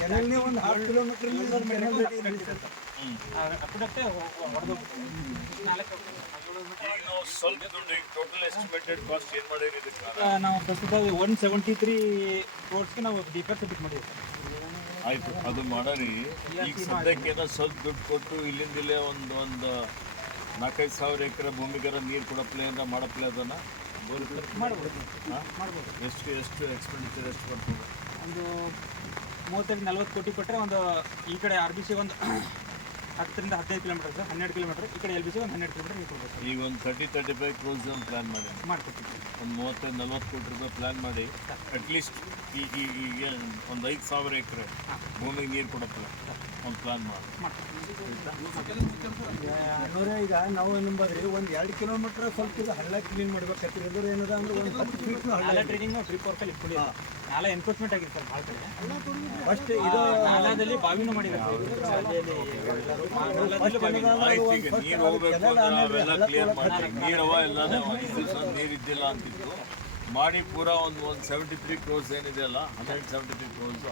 ಕೆನಲ್ನೇ ಒಂದು 10 ಕಿಲೋಮೀಟರ್ ಅಪ್ಪಡಕ್ಕೆ ನಾವು ಸ್ವಲ್ಪ ದುಡ್ಡು ಟೋಟಲ್ ಎಸ್ಟಿಮೇಟೆಡ್ ಕಾಸ್ಟ್ ಏನು ಮಾಡಿರಿ ಇದಕ್ಕೆ? ನಾವು ಪ್ರಸ್ತುತ 173 ಕ್ರೋರ್ಸ್ಗೆ ನಾವು ಡಿಫರ್ ಸಬ್ಮಿಟ್ ಮಾಡಿದ್ದೀವಿ ಸರ್. ಆಯ್ತು, ಅದು ಮಾಡರಿ. ಈಗ ಸದ್ಯಕ್ಕೇನೋ ಸ್ವಲ್ಪ ದುಡ್ಡು ಕೊಟ್ಟು ಇಲ್ಲಿಂದಿಲ್ಲೇ ಒಂದು 4-5 ಸಾವಿರ ಎಕರೆ ಭೂಮಿಗರ ನೀರು ಕೊಡಪ್ಲೆ ಅಂತ ಮಾಡಪ್ಲೆ ಅದನ್ನು ಮಾಡ್ಬೋದು. ಎಷ್ಟು ಎಕ್ಸ್ಪೆಂಡಿಚರ್ ಎಷ್ಟು ಬರ್ತದೆ? ಒಂದು 30-40 ಕೋಟಿ ಕೊಟ್ಟರೆ ಒಂದು ಈ ಕಡೆ RBC ಒಂದು 10ರಿಂದ 15 ಕಿಲೋಮೀಟರ್ ಸರ್, 12 ಕಿಲೋಮೀಟರ್, ಈ ಕಡೆ LBC ಒಂದು 12 ಕಿಲೋಮೀಟರ್ ನೀವು ಕೊಡ್ಬೇಕು. ಈಗ ಒಂದು 30-35 ಕ್ರೋರ್ಸ್ ಪ್ಲ್ಯಾನ್ ಮಾಡಿ ಮಾಡ್ಕೊಡ್ತೀವಿ. ಒಂದು 35-40 ಕೋಟಿ ರೂಪಾಯಿ ಪ್ಲ್ಯಾನ್ ಮಾಡಿ ಅಟ್ಲೀಸ್ಟ್ ಈಗ ಒಂದು 5,000 ಎಕರೆ ಭೂಮಿಗೆ ನೀರು ಕೊಡಪ್ಪಲ್ಲ ಒಂದು ಪ್ಲ್ಯಾನ್ ಮಾಡಿ. ಅನ್ನೋರೇ ಈಗ ನಾವು ನಂಬದ್ರಿ ಒಂದು 2 ಕಿಲೋಮೀಟರ್ ಸ್ವಲ್ಪ ಇದು ಹಳ್ಳ ಕ್ಲೀನ್ ಮಾಡ್ಬೇಕಾಗ್ತದೆ. ಅದ್ರ ಏನದ ಅಂದ್ರೆ ಒಂದು 10 ಫೀಟ್ ನಾಲಾ ಟ್ರೈನಿಂಗ್ ಟ್ರಿಪ್ ವರ್ಕಲ್ಲಿ ಇಟ್ಕೊಳ್ಳಿ. ನಾಲಾ ಎನ್ಫೋರ್ಸ್ಮೆಂಟ್ ಆಗಿದೆ ಸರ್ ಭಾಳ ಕಡೆ. ಫಸ್ಟ್ ಇದು ನಾಲಾದಲ್ಲಿ ಬಾವಿನೂ ಮಾಡಿದ್ದಾರೆ. ಆಯ್ತು, ಈಗ ನೀರು ಹೋಗ್ಬೇಕು ಅಂದ್ರೆ ಅವೆಲ್ಲ ಕ್ಲಿಯರ್ ಮಾಡಿ. ನೀರವ ಎಲ್ಲಾನೇ 5 ದಿವಸ ನೀರು ಇದ್ದಿಲ್ಲ ಅಂತಿತ್ತು ಮಾಡಿ ಪೂರಾ ಒಂದು 73 ಕ್ರೋರ್ಸ್ ಏನಿದೆ ಅಲ್ಲ, 173 ಕ್ರೋರ್ಸ್